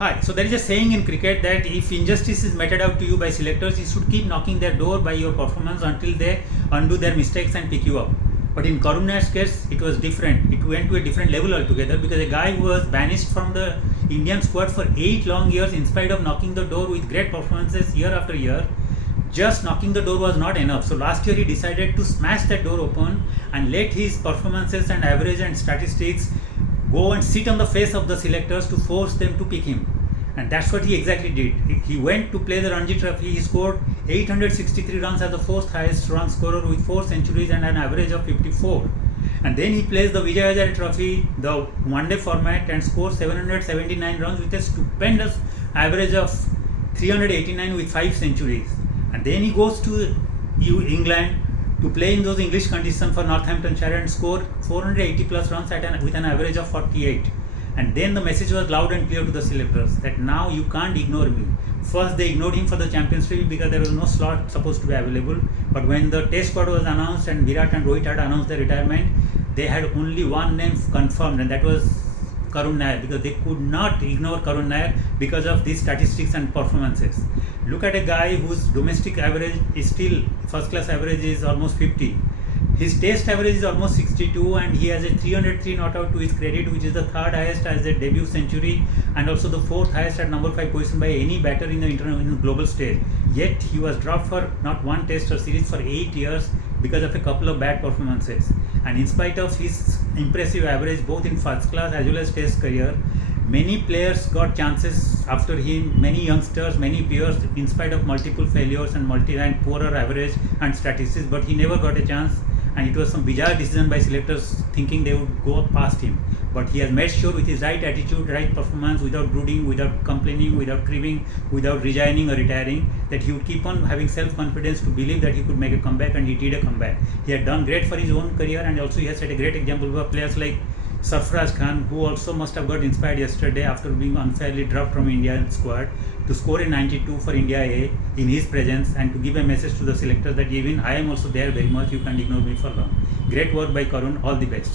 Hi, so there is a saying in cricket that if injustice is meted out to you by selectors, you should keep knocking their door by your performance until they undo their mistakes and pick you up. But in Karun Nair's case, it was different. It went to a different level altogether because a guy who was banished from the Indian squad for 8 long years in spite of knocking the door with great performances year after year, just knocking the door was not enough. So last year he decided to smash that door open and let his performances and average and statistics go and sit on the face of the selectors to force them to pick him. And that's what he exactly did. He went to play the Ranji Trophy. He scored 863 runs as the fourth highest run scorer with 4 centuries and an average of 54. And then he plays the Vijay Hazare Trophy, the one-day format, and scores 779 runs with a stupendous average of 389 with 5 centuries. And then he goes to England to play in those English conditions for Northamptonshire and score 480 plus runs with an average of 48. And then the message was loud and clear to the selectors that now you can't ignore me. First they ignored him for the Champions Trophy because there was no slot supposed to be available. But when the Test squad was announced and Virat and Rohit had announced their retirement, they had only one name confirmed, and that was Karun Nair, because they could not ignore Karun Nair because of these statistics and performances. Look at a guy whose domestic average is still, first class average is almost 50. His test average is almost 62 and he has a 303 not out to his credit, which is the third highest as a debut century and also the fourth highest at number 5 position by any batter in the global stage. Yet he was dropped for not one test or series for 8 years because of a couple of bad performances. And in spite of his impressive average both in first class as well as test career, many players got chances after him, many youngsters, many peers, in spite of multiple failures and poorer average and statistics, but he never got a chance. And it was some bizarre decision by selectors thinking they would go past him. But he has made sure with his right attitude, right performance, without brooding, without complaining, without grieving, without resigning or retiring, that he would keep on having self-confidence to believe that he could make a comeback, and he did a comeback. He had done great for his own career, and also he has set a great example for players like Sarfaraz Khan, who also must have got inspired yesterday after being unfairly dropped from Indian squad, to score a 92 for India A in his presence and to give a message to the selectors that even I am also there very much, you can't ignore me for long. Great work by Karun, all the best.